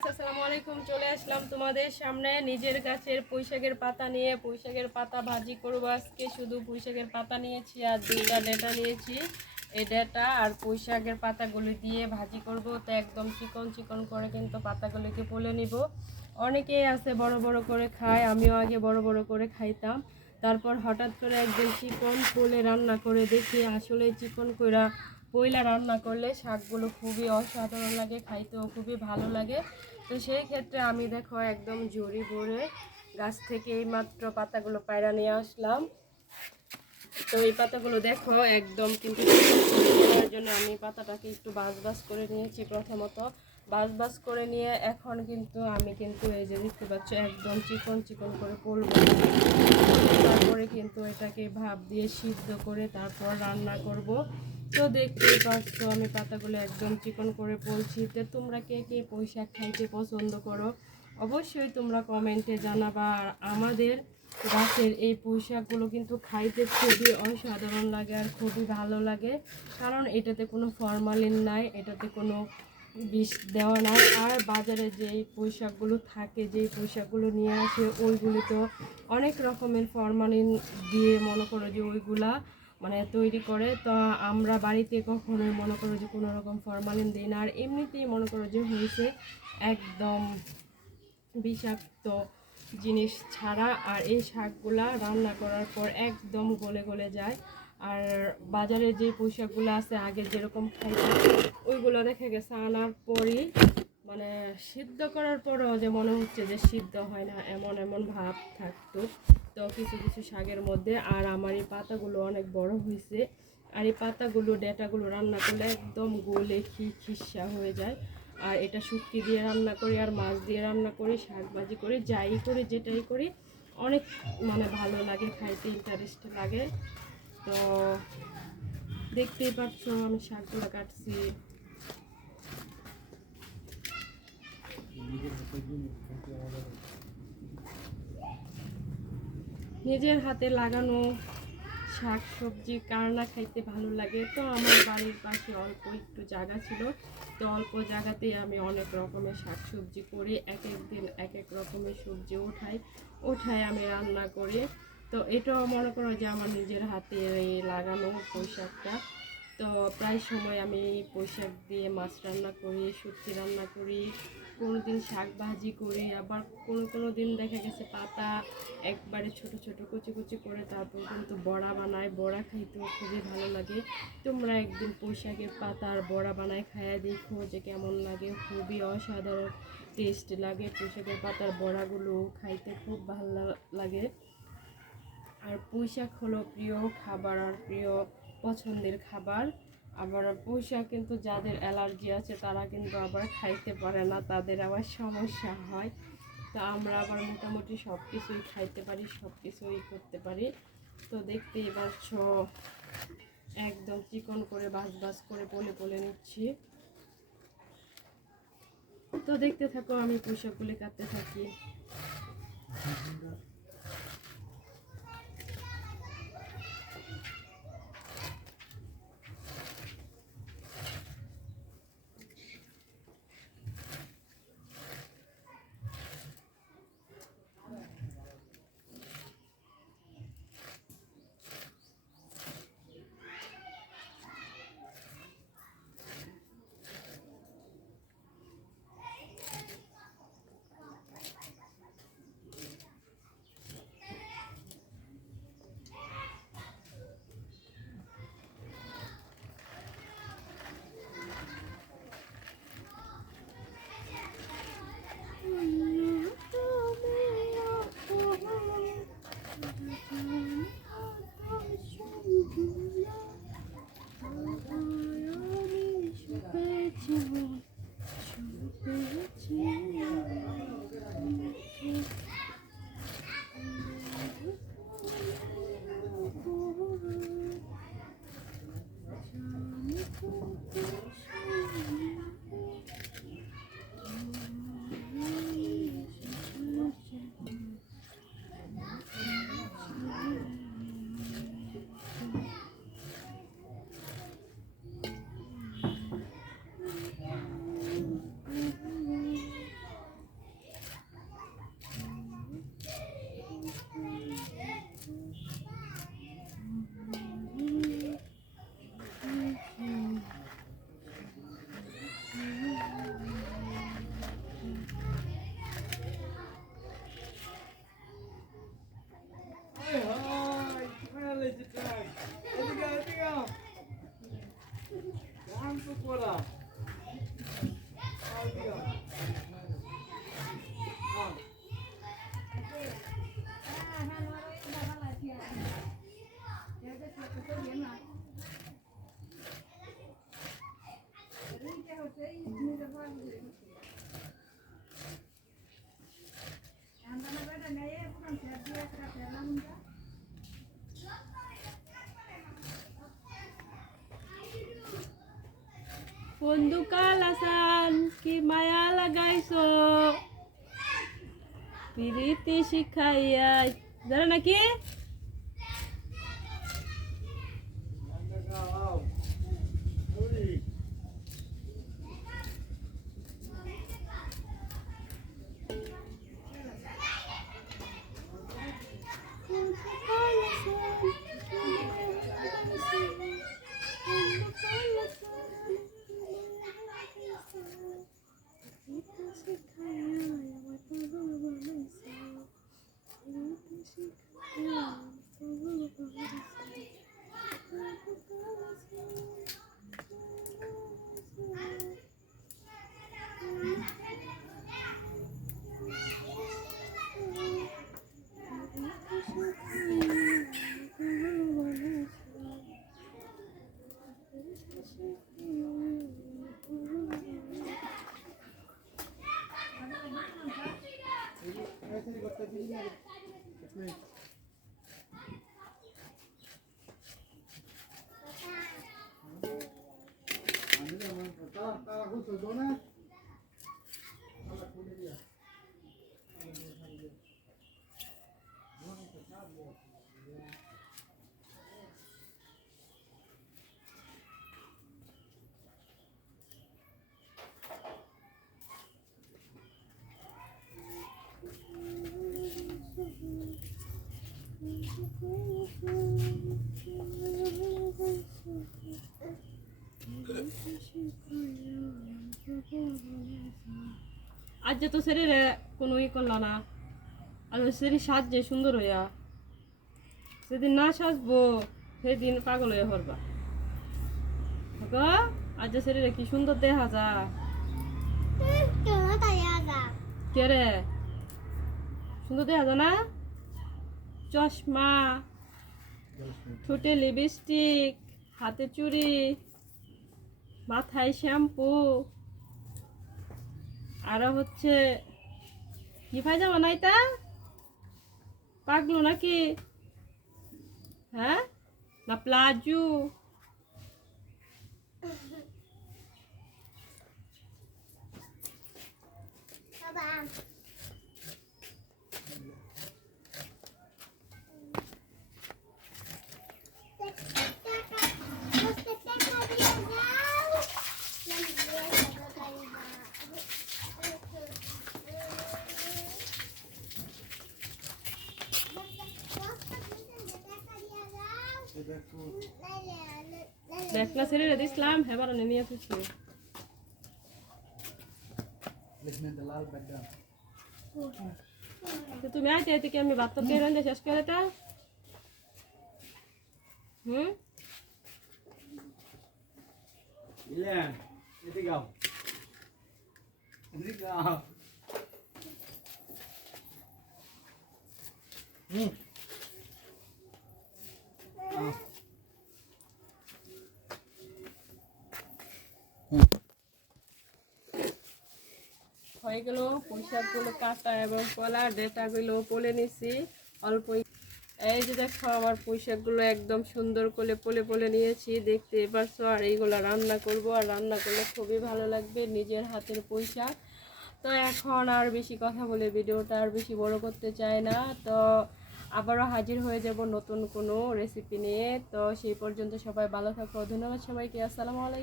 আসসালামু আলাইকুম, চলে আসলাম তোমাদের সামনে। নিজের গাছের পুঁইশাকের পাতা নিয়ে, পুঁইশাকের পাতা ভাজি করব আজকে। শুধু পুঁইশাকের পাতা নিয়েছি আর দুইটা ডেটা নিয়েছি। এই ডেটা আর পুঁইশাকের পাতাগুলি দিয়ে ভাজি করব। তো একদম চিকন চিকন করে কিন্তু পাতাগুলিকে পলে নিব। অনেকেই আছে বড় বড় করে খায়, আমিও আগে বড় বড় করে খাইতাম। তারপর হঠাৎ করে একদিন চিকন পোলে রান্না করে দেখি আসলে চিকন কইরা পয়লা রান্না করলে শাকগুলো খুবই অসাধারণ লাগে, খাইতেও খুবই ভালো লাগে। তো সেই ক্ষেত্রে আমি দেখো একদম জড়ি ভরে গাছ থেকে এই মাত্র পাতাগুলো পায়রা নিয়ে আসলাম। তো এই পাতাগুলো দেখো একদম কিন্তু করার জন্য আমি পাতাটাকে একটু বাস বাস করে নিয়েছি প্রথমত। বাস বাস করে নিয়ে এখন কিন্তু আমি কিন্তু এই যে দেখতে পাচ্ছ একদম চিকন চিকন করে পলব তারপরে কিন্তু এটাকে ভাপ দিয়ে সিদ্ধ করে তারপর রান্না করব। তো দেখতেই পাচ্ছ, আমি পাতাগুলো একদম চিকন করে পলছি তো তোমরা কে কে পোশাক খাইতে পছন্দ করো, অবশ্যই তোমরা কমেন্টে জানাবা। আর আমাদের গাছের এই পোশাকগুলো কিন্তু খাইতে খুবই অসাধারণ লাগে আর খুবই ভালো লাগে, কারণ এটাতে কোনো ফরমালিন নাই, এটাতে কোনো বিষ দেওয়া নাই। আর বাজারে যেই পোশাকগুলো থাকে, যেই পোশাকগুলো নিয়ে আসে ওইগুলো তো অনেক রকমের ফরমালিন দিয়ে মনে করো যে ওইগুলা মানে তৈরি করে, তো আমরা বাড়িতে কখনোই মনে করো যে কোনো রকম ফরমালিন দিই না। আর এমনিতেই মনে করো যে হয়েছে একদম বিষাক্ত জিনিস ছাড়া, আর এই শাকগুলা রান্না করার পর একদম গলে গলে যায়। আর বাজারে যে পোশাকগুলো আছে, আগে যেরকম খাইতাম, ওইগুলো দেখা গেছে আনার পরই মানে সিদ্ধ করার পরেও যে মনে হচ্ছে যে সিদ্ধ হয় না, এমন এমন ভাব থাকতো। তো কিছু কিছু শাকের মধ্যে। আর আমার এই পাতাগুলো অনেক বড় হয়েছে। আর এই পাতাগুলো, ডেটাগুলো রান্না করলে একদম গোলে খি খিসা হয়ে যায়। আর এটা শুটকি দিয়ে রান্না করি, আর মাছ দিয়ে রান্না করি শাক ভাজি করি, যাই করি, যেটাই করি। অনেক মানে ভালো লাগে, খাইতে ইন্টারেস্ট লাগে। তো দেখতেই পাচ্ছ আমি শাকগুলো কাটছি। নিজের হাতে লাগানো শাক সবজি কার না খাইতে ভালো লাগে। তো আমার বাড়ির পাশে অল্প একটু জায়গা ছিল। তো অল্প জায়গাতেই আমি অনেক রকমের শাক সবজি করি। এক এক দিন এক এক রকমের সবজি ওঠাই ওঠাই আমি রান্না করি। তো এটাও মনে করো যে আমার নিজের হাতে লাগানো পোশাকটা। তো প্রায় সময় আমি পোশাক দিয়ে মাছ রান্না করি, সবজি রান্না করি। কোনো দিন শাক ভাজি করি, আবার কোনো কোনো দিন দেখা গেছে পাতা একবারে ছোট ছোট কুচি কুচি করে তারপর কিন্তু বড়া বানায় বড়া খাইতেও খুবই ভালো লাগে। তোমরা একদিন পোশাকের পাতার বড়া বানায় খাইয়া দেখো যে কেমন লাগে, খুবই অসাধারণ টেস্ট লাগে। পোশাকের পাতার বড়াগুলো খাইতে খুব ভালো লাগে। আর পুঁইশাক হলো প্রিয় খাবার আর প্রিয় পছন্দের খাবার। আবার পুঁইশাক কিন্তু যাদের অ্যালার্জি আছে তারা কিন্তু আবার খাইতে পারে না, তাদের আবার সমস্যা হয়। তা আমরা আবার মোটামুটি সব কিছুই খাইতে পারি সব কিছুই করতে পারি। তো দেখতেই পাচ্ছ, একদম চিকন করে বাস বাস করে বলে বলে নিচ্ছি। তো দেখতে থাকো, আমি পোশাকগুলি কাটতে থাকি। Vamos procurar. বন্ধু কাল আসান কি মায়া লাগাইছ? প্রীতি শিখাইয়া জানো নাকি 啊，我走走呢。যে তো শরীরে কোনো ই করল না। আর ওই শরীর সাজছে সুন্দর হইয়া। সেদিন না সাজবো, সেদিন পাগল হয়ে হরবা আজ শরীরে কি সুন্দর দেখা যা। কে রে? সুন্দর দেখা যা না? চশমা, ঠোঁটে লিপস্টিক হাতে চুড়ি, মাথায় শ্যাম্পু আর হচ্ছে কি পায়জামা নাই তা পাগলো নাকি? হ্যাঁ? না প্লাজু দেখলা ছেড়ে দিছিলাম হেবার নিয়ে আসছি তো তুমি আইতে আইতে কি আমি ভাত তো পেয়ে রান্ধে শেষ করে তা হুম ইলেন এদিকে আও এদিকে আও হুম আও। হয়ে গেল পোশাকগুলো কাটা এবং কলা, ডেটাগুলো পলে নিছি অল্পই এই যে দেখো আমার পোশাকগুলো একদম সুন্দর করে পলে পলে নিয়েছি, দেখতে পারছ, আর এইগুলো রান্না করব, আর রান্না করলে খুবই ভালো লাগবে নিজের হাতের পোশাক তো এখন আর বেশি কথা বলে ভিডিওটা আর বেশি বড় করতে চাই না, তো আবারও হাজির হয়ে যাব নতুন কোনো রেসিপি নিয়ে, তো সেই পর্যন্ত সবাই ভালো থাকো, ধন্যবাদ সবাইকে, আসসালামু আলাইকুম